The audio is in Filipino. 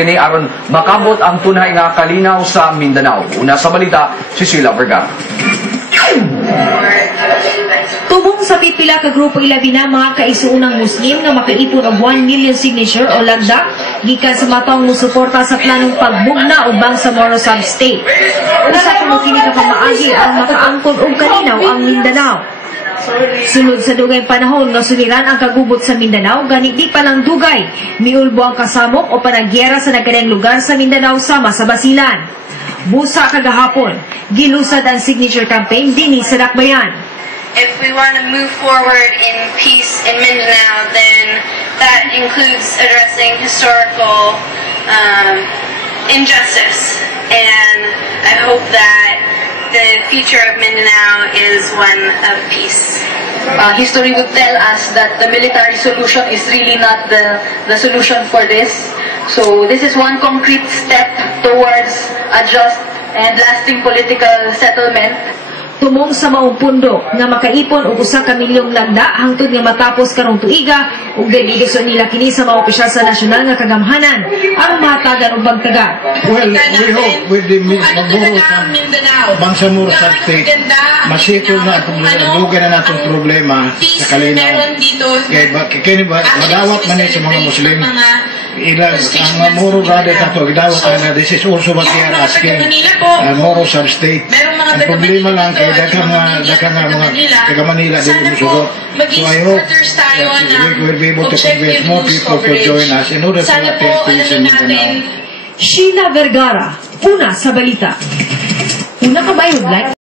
kini aron makabot ang tunay nga kalinaw sa Mindanao. Una sa balita, si Sheila Vergara. Tubong sa pipila ka grupo ilabi na mga kaisuunang Muslim nga makaipon og 1 million signature o lagda gikan sa matong musuporta sa planong pagbugna og Bangsamoro Sub-State. Usa kuno kini ka pamaagi ang makaangkon og kalinaw ang Mindanao. Sulod sa dugay panahon nga suliran ang kagubot sa Mindanao, ganit di pa lang dugay miulbo ang kasamok o panagyera sa nagkanang lugar sa Mindanao sama sa Basilan. Busa kagahapon, gilusad ang signature campaign dinhi sa Dakbayan. If we want to move forward in peace in Mindanao, then that includes addressing historical injustice. And I hope that the future of Mindanao is one of peace. History would tell us that the military solution is really not the solution for this. So this is one concrete step towards a just and lasting political settlement. Tumong sa maong pundo nga makaipon og 1 ka milyong lagda hangtod nga matapos karong tuiga ug dedigasyon nila kini sa mga opisyal sa nasyonal nga kagamhanan aron mahatagan og pagtaga. Well, we hope with the Bangsamoro Sub-State masitol na ang dugan na natong problema sa kalinaw. Kaya madawat man sa mga Muslim ilang ang Moro Brothers nato gidawat na this is also what they are asking Moro Sub-State. Ang problema lang kay daghang mga taga Manila dili musugot. So I hope that we will be able to convince more people to join us in order to attain peace in Mindanao. Sheila Vergara, una sa balita. Una ka ba yung like?